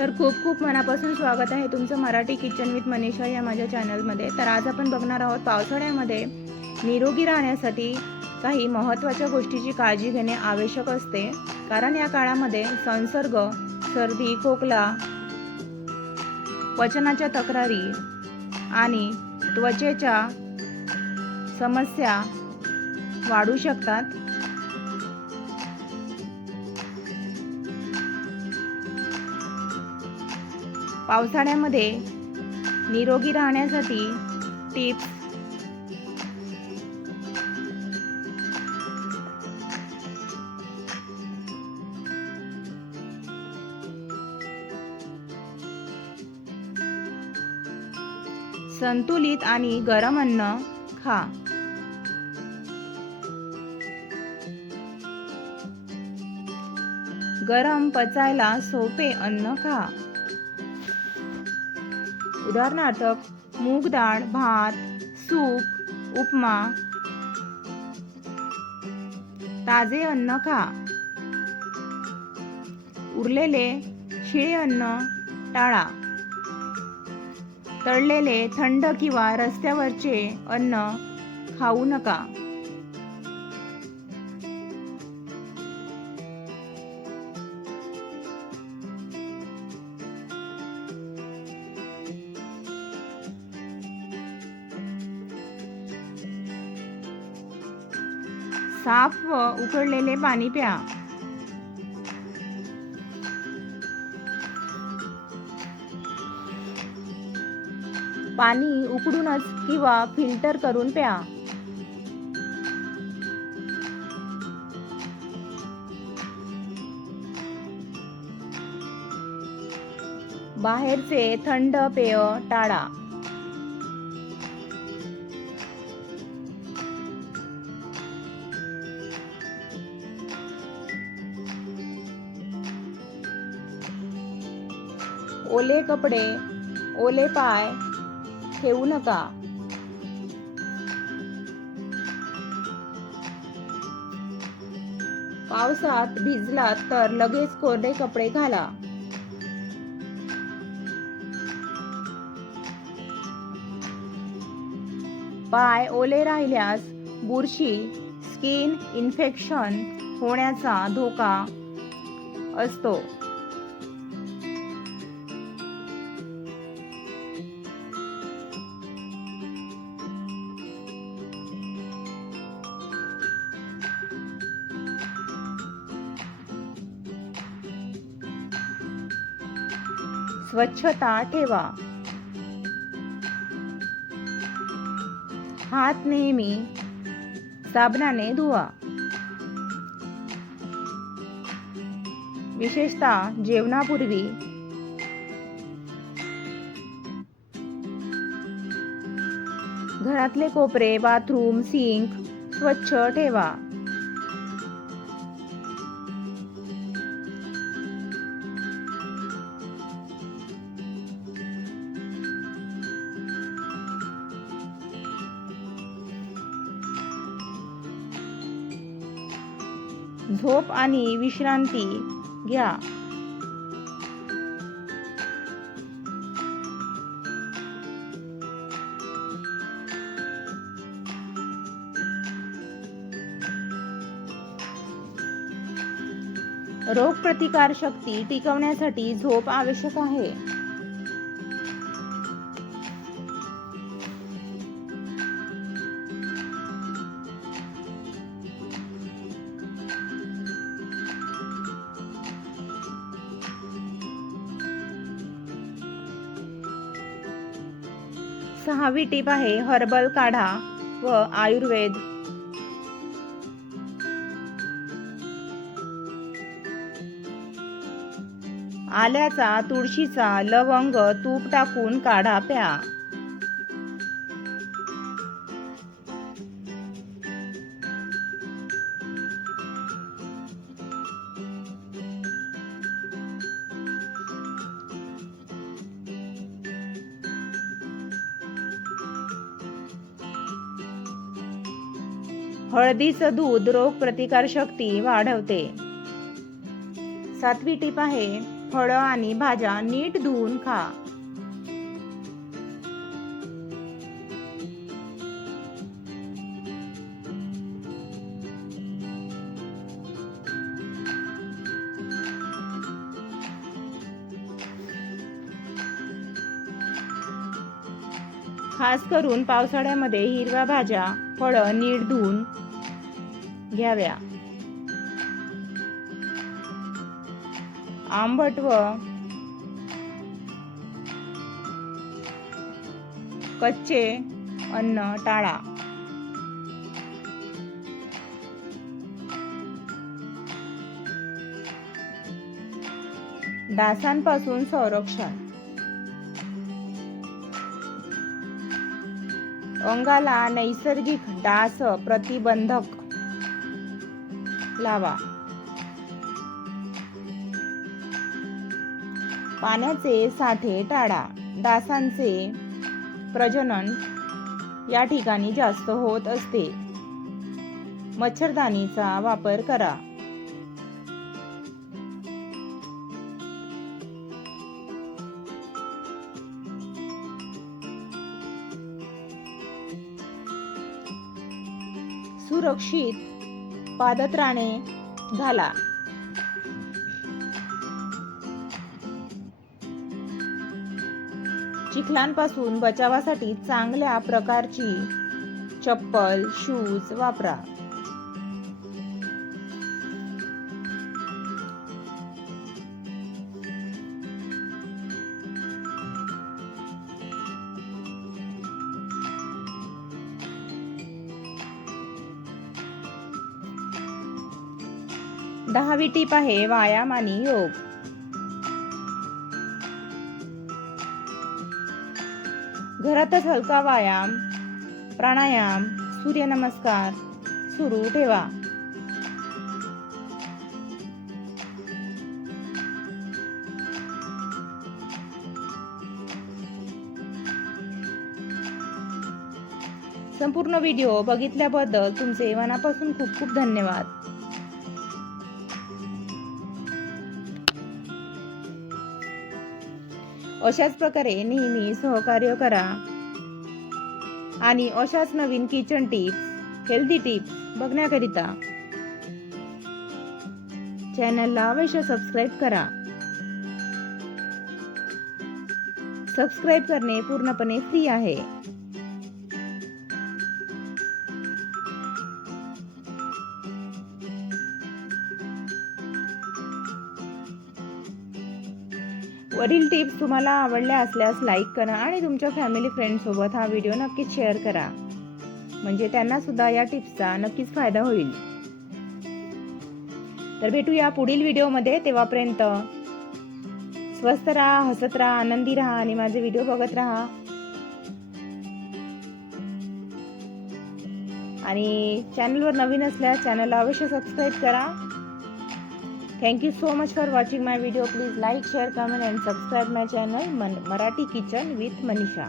तर खूप खूप मनापासून स्वागत आहे तुमचं मराठी किचन विथ मनीषा या माझ्या चॅनलमध्ये तर आज आपण बघणार आहोत पावसाळ्यामध्ये निरोगी राहण्यासाठी काही महत्त्वाच्या गोष्टीची काळजी घेणे आवश्यक असते. कारण या काळामध्ये संसर्ग सर्दी खोकला पचनाच्या तक्रारी आणि त्वचेच्या समस्या वाढू शकतात. पावसाळ्यामध्ये निरोगी राहण्यासाठी टिप्स संतुलित आणि गरम अन्न खा. गरम पचायला सोपे अन्न खा. उदाहरणार्थ मूग डाळ भात सूप उपमा. ताजे अन्न खा. उरलेले शिळे अन्न टाळा. तळलेले थंड किंवा रस्त्यावरचे अन्न खाऊ नका. साफ व उकळलेले पाणी प्या. पाणी उकडूनच किंवा फिल्टर करून प्या. बाहेरचे थंड पेय टाळा. ओले कपडे ओले पाय ठेवू नका. पावसात भिजलात तर लगेच कोरडे कपडे घाला. पाय ओले राहिल्यास बुरशी स्किन इन्फेक्शन होण्याचा धोका असतो. स्वच्छता ठेवा. हात नेहमी साबणाने धुवा. विशेषतः जेवणापूर्वी घरातले कोपरे बाथरूम सिंक स्वच्छ ठेवा. झोप आणि विश्रांती घ्या. रोगप्रतिकार शक्ती टिकवण्यासाठी झोप आवश्यक आहे. सहावी टीप आहे हर्बल काढा व आयुर्वेद. आल्याचा तुळशीचा लवंग तूप टाकून काढा प्या. हळदीचं दूध रोग प्रतिकारशक्ती वाढवते. सातवी टीप आहे फळं आणि भाज्या नीट धुवून खा. खास करून पावसाळ्यामध्ये हिरव्या भाज्या फळं नीट धुवून घ्याव्या. आंबट व कच्चे अन्न टाळा. डासांपासून संरक्षण. अंगाला नैसर्गिक डास प्रतिबंधक लावा. पाण्याचे साठे टाळा. डासांचे प्रजनन या ठिकाणी जास्त होत असते. मच्छरदाणीचा वापर करा. सुरक्षित पादत्राणे घाला चिखलांपासून बचावासाठी चांगल्या प्रकारची चप्पल शूज वापरा. दहावी टीप आहे व्यायाम आणि योग. घरातच हलका व्यायाम प्राणायाम सूर्यनमस्कार सुरू ठेवा. संपूर्ण व्हिडिओ बघितल्याबद्दल तुमचे मनापासून खूप खूप धन्यवाद. अशाच प्रकारे नेहमी सहकार्य करा. आणि अशाच नवीन किचन टिप्स हेल्दी टिप्स बघण्याकरिता चॅनलला अवश्य सबस्क्राईब करा. सबस्क्राईब करणे पूर्णपणे फ्री आहे. वरील टिप्स तुम्हाला आवडल्या असल्यास लाईक करा आणि तुमच्या फॅमिली फ्रेंडसोबत हा व्हिडिओ नक्कीच शेअर करा. म्हणजे त्यांना सुद्धा या टिप्सचा नक्कीच फायदा होईल. तर भेटूया पुढील व्हिडिओमध्ये. तेव्हापर्यंत स्वस्त राहा हसत राहा आनंदी राहा आणि माझे व्हिडिओ बघत राहा. आणि चॅनलवर नवीन असल्यास चॅनलला अवश्य सबस्क्राईब करा. Thank you so much for watching my video. Please like, share, comment and subscribe my channel Marathi Kitchen with Manisha.